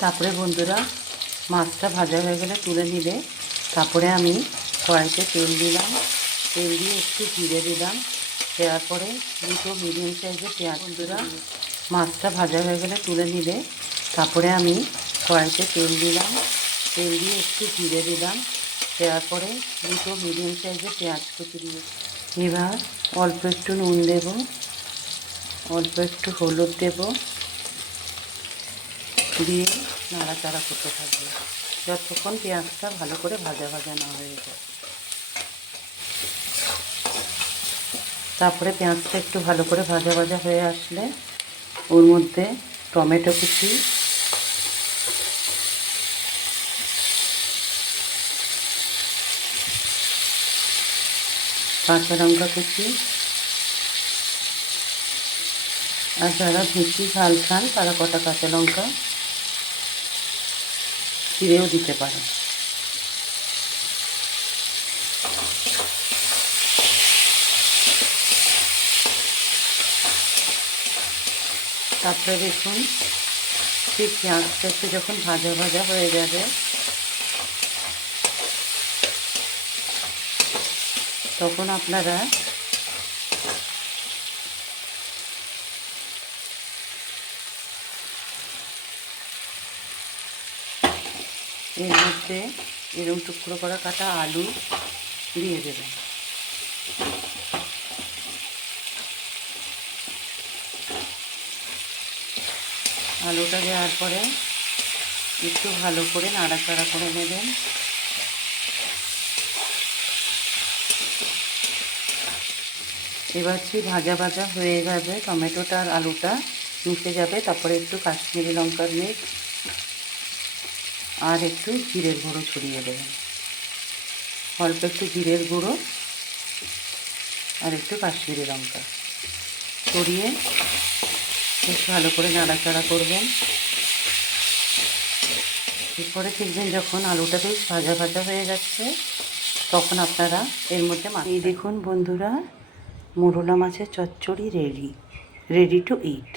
তারপরে বন্ধুরা মাছটা ভাজা হয়ে গেলে তুলে নিলে তারপরে আমি কড়াইতে তেল দিলাম, তেল দিয়ে একটু জিরে দিলাম, দেওয়ার পরে দুটো মিডিয়াম সাইজের পেঁয়াজ। বন্ধুরা মাছটা ভাজা হয়ে গেলে তুলে নিলে তারপরে আমি কড়াইতে তেল দিলাম, তেল দিয়ে একটু জিরে দিলাম, দেওয়ার পরে দুটো মিডিয়াম সাইজের পেঁয়াজ কুচি দিয়ে এবার অল্প একটু নুন দেব, অল্প একটু হলুদ দেব, দিয়ে নাড়াচাড়া করতে থাকবো যতক্ষণ পেঁয়াজটা ভালো করে ভাজা ভাজা না হয়ে যায়। তারপরে পেঁয়াজটা একটু ভালো করে ভাজা ভাজা হয়ে আসলে ওর মধ্যে টমেটো কুচি, কাঁচা লঙ্কা কুচি, আর যারা বেশি ঝাল খান তারা কটা কাঁচা লঙ্কা চিড়েও দিতে পারেন। তারপরে দেখুন ঠিক পেঁয়াজটা একটু যখন ভাজা ভাজা হয়ে যাবে তখন আপনারা এর মধ্যে এরকম টুকরো করা কাটা আলু দিয়ে দেবেন। আলুটা দেওয়ার পরে একটু ভালো করে নাড়াচাড়া করে নেবেন। এবার কি ভাজা ভাজা হয়ে যাবে, টমেটোটা আর আলুটা মিশে যাবে, তারপরে একটু কাশ্মীরি লঙ্কার মিক্স আর একটু জিরের গুঁড়ো ছড়িয়ে দেবেন, অল্প একটু জিরের গুঁড়ো আর একটু কাশ্মীরি লঙ্কা ছড়িয়ে বেশ ভালো করে নাড়াচাড়া করবেন। এরপরে দেখবেন যখন আলুটা বেশ ভাজা ভাজা হয়ে যাচ্ছে তখন আপনারা এর মধ্যে এই দেখুন বন্ধুরা মোরলা মাছের চচ্চড়ি রেডি টু ইট।